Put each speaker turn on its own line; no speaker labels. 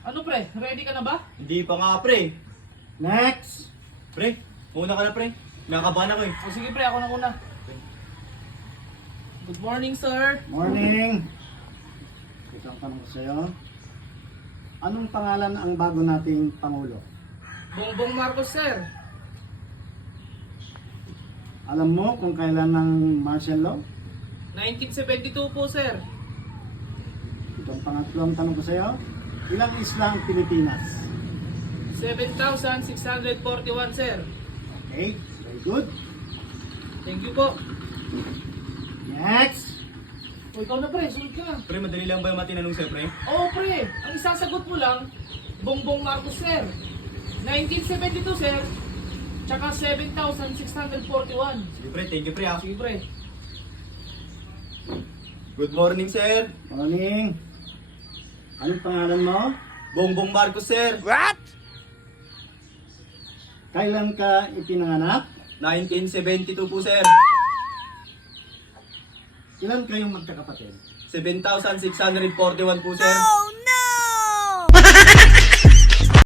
Ano pre? Ready ka na ba?
Hindi pa nga, pre.
Next!
Pre, una ka na, pre. Nakabahan ako eh.
O sige pre, ako na una. Good morning sir.
Morning! Ito ang tanong ko sa'yo. Anong pangalan ang bago nating Pangulo?
Bongbong Marcos sir.
Alam mo kung kailan ng martial law?
1972 po sir.
Ito ang pangatlong tanong ko sa'yo. Ilang isla ang Pilipinas?
7,641 sir.
Okay, very good.
Thank you po.
Next!
O ikaw na pre, sunod ka na.
Pre, madali lang ba yung matinanong sa'yo, pre?
Oo pre, ang isasagot mo lang, Bongbong Marcos sir. 1972 sir. Tsaka 7,641.
Sige, pre. Thank you, pre, ah.
Sige pre.
Good morning, sir.
Morning! Anong pangalan mo?
Bongbong Marcos, sir.
Kailan ka ipinanganak?
1972 po, sir.
Ilan kayong magkakapatid?
7,641 po, sir.